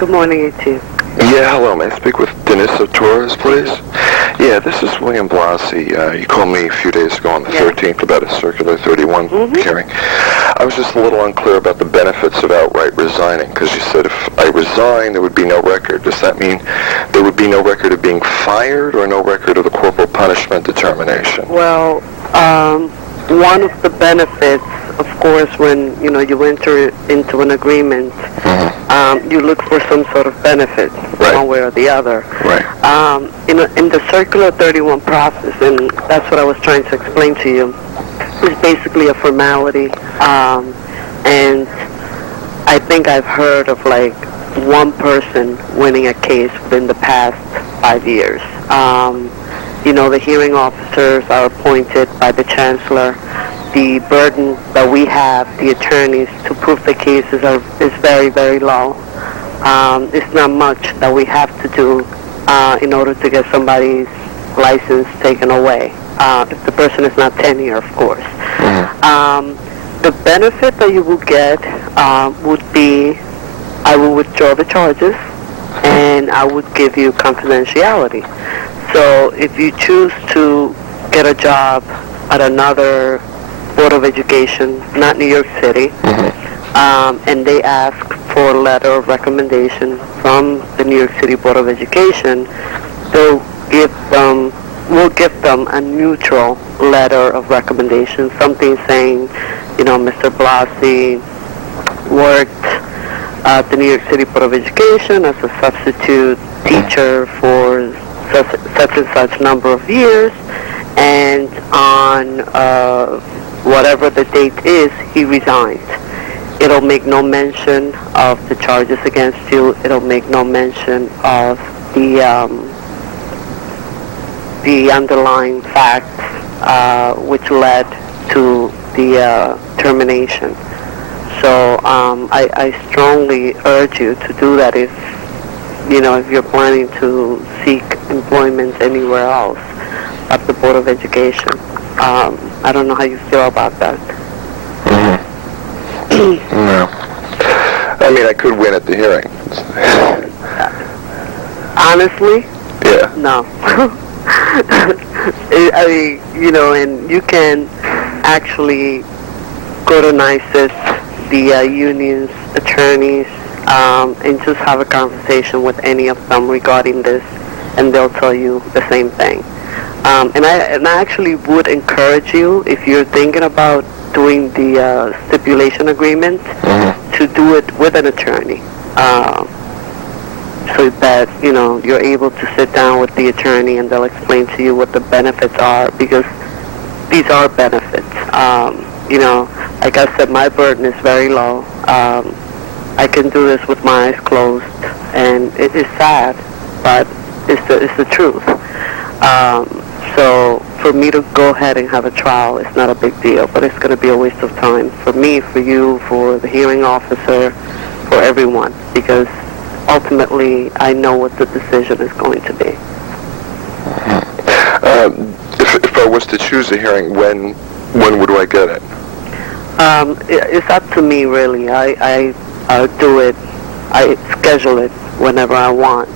Good morning, E.T. Yeah, hello. May I speak with Denisa Torres, please? Yeah, this is William Blassie. You called me a few days ago on the 13th about a Circular 31 hearing. I was just a little unclear about the benefits of outright resigning, because you said if I resign, there would be no record. Does that mean there would be no record of being fired or no record of the corporal punishment determination? Well, one of the benefits, of course, when you enter into an agreement, you look for some sort of benefit, one way or the other. Right. In the Circular 31 process, and that's what I was trying to explain to you, is basically a formality, and I think I've heard of like one person winning a case within the past 5 years. The hearing officers are appointed by the chancellor. The burden that we have, the attorneys, to prove the cases is very, very low. It's not much that we have to do in order to get somebody's license taken away, if the person is not tenure, of course. The benefit that you will get would be I will withdraw the charges and I would give you confidentiality. So if you choose to get a job at another Board of Education, not New York City, and they ask for a letter of recommendation from the New York City Board of Education, we'll give them a neutral letter of recommendation, something saying, Mr. Blassie worked at the New York City Board of Education as a substitute teacher for such and such number of years, and on whatever the date is, he resigned. It'll make no mention of the charges against you. It'll make no mention of the underlying facts which led to the termination. So I strongly urge you to do that if you're planning to seek employment anywhere else at the Board of Education. I don't know how you feel about that. No. I mean, I could win at the hearing. Honestly? Yeah. No. I mean, and you can actually go to NYC, the union's attorneys, and just have a conversation with any of them regarding this, and they'll tell you the same thing. And I actually would encourage you, if you're thinking about doing the stipulation agreement, to do it with an attorney, so that you're able to sit down with the attorney and they'll explain to you what the benefits are, because these are benefits. Like I said, my burden is very low. I can do this with my eyes closed, and it is sad, but it's the truth. So for me to go ahead and have a trial is not a big deal, but it's going to be a waste of time for me, for you, for the hearing officer, for everyone, because ultimately I know what the decision is going to be. If I was to choose a hearing, when would I get it? It's up to me, really. I do it. I schedule it whenever I want.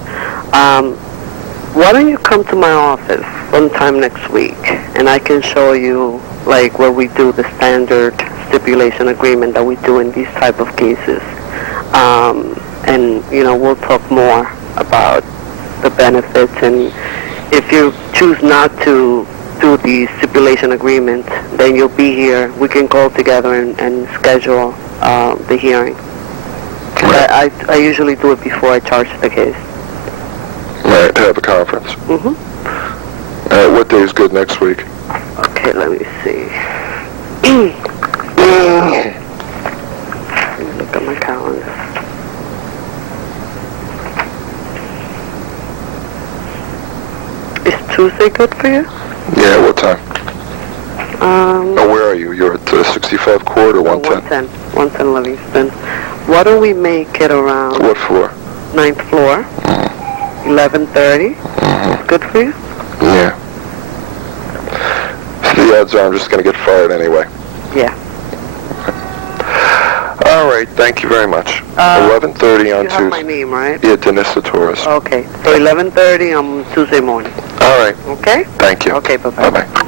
Why don't you come to my office sometime next week, and I can show you like where we do the standard stipulation agreement that we do in these type of cases, and we'll talk more about the benefits. And if you choose not to do the stipulation agreement, then you'll be here. We can call together and schedule the hearing. I usually do it before I charge the case. Right, to have a conference. What day is good next week? Okay, let me see. Let me look at my calendar. Is Tuesday good for you? Yeah, what time? Where are you? You're at 65 Court or 110? 110 Livingston. Why don't we make it around... What floor? 9th floor. 11:30. Good for you? Yeah. So the odds are I'm just going to get fired anyway. Yeah. All right, thank you very much. 11:30 on You Tuesday. have my name, right? Yeah, Dennis Torres. Okay, so 11:30 on Tuesday morning. All right, Okay? thank you. Okay, bye-bye. Bye-bye.